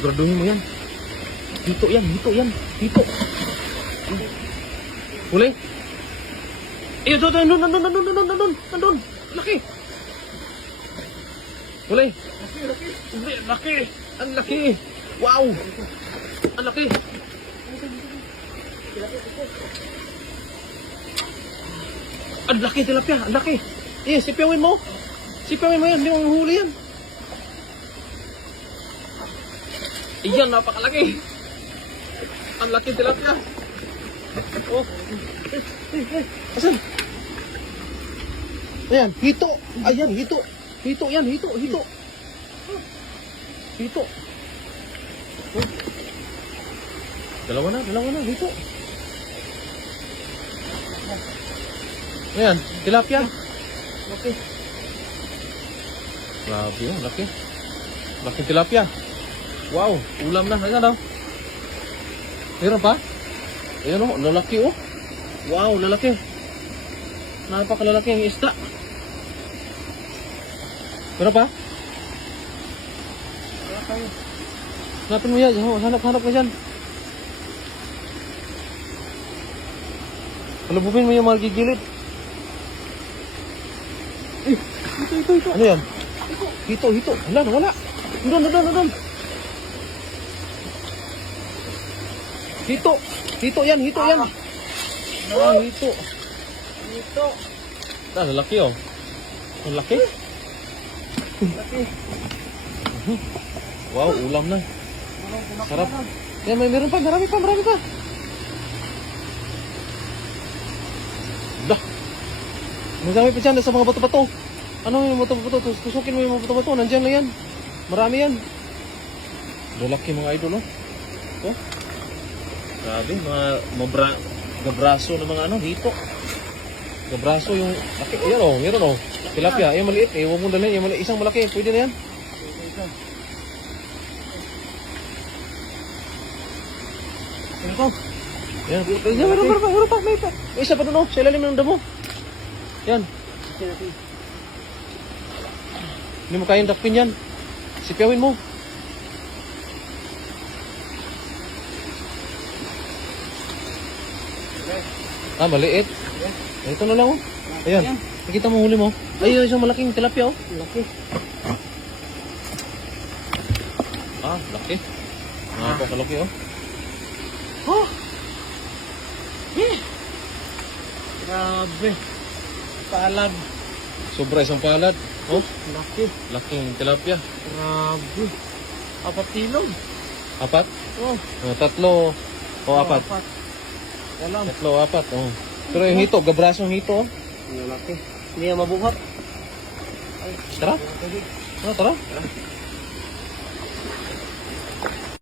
Siguraduhin mo yan. Hito yan, hito yan. Hito. Huli. Ayun, nandun. Laki. Huli. Laki. Ang laki. Wow. Ang laki. Ang laki tilapia, ang laki. Sipyawin mo. Sipyawin mo yan, hindi mo mahuli yan. Iyan, napakalaki. Ang laki tilapia. Oh. Asan? Ayan, hito. Ayan, hito. Hito yan, hito. Hito. Oh. Dalawa na, hito. Ayan, tilapia. Okay. Grabe yun, laki. Laki tilapia. Wow, ulam na. Ayan daw. Meron pa? Ayan o, lalaki o. Wow, lalaki. Napakalalaki ang isda. Meron pa? Hanapin mo yan. Hanap ka dyan. Palubugin mo yung mga gigilid. Ito. Ano yan? Hito. Wala, nawala. Doon. Hito yan. Hito. Lalaki oh. Ang laki. Wow, ulam na. Sarap. Yan, meron pa. Marami pa. Dah. Marami pa dyan sa mga bato-bato. Ano yung bato-bato? Tusukin mo yung mga bato-bato. Nandiyan na yan. Marami yan. Lalaki mga idol oh. Oh. Grabe, mga gabraso na mga hito. Gabraso yung laki. Ayan oh, meron oh. Tilapia, yung maliit eh. Huwag mo dalhin, yung maliit. Isang malaki, pwede na yan. Ayan ko. Ayan, meron pa. May isa pa doon oh, sa ilalim ng damo. Yan. Hindi mo kayang dakpin yan. Sipyawin mo. Maliit. Ito na lang oh. Ayan. Nakita mo huli mo. Ayun, isang malaking tilapia oh. Laki. Laki. Napakalaki oh. Oh. Grabe. Palad. Sobra isang palad. Oh, laki. Laking tilapia. Grabe. 4 kilo. 4? Oh. 3 o 4. 3 o 4. Oh. Pero yung hito, gabrasong hito. Lalaki. Hindi yan mabuhat. Tara. Tara.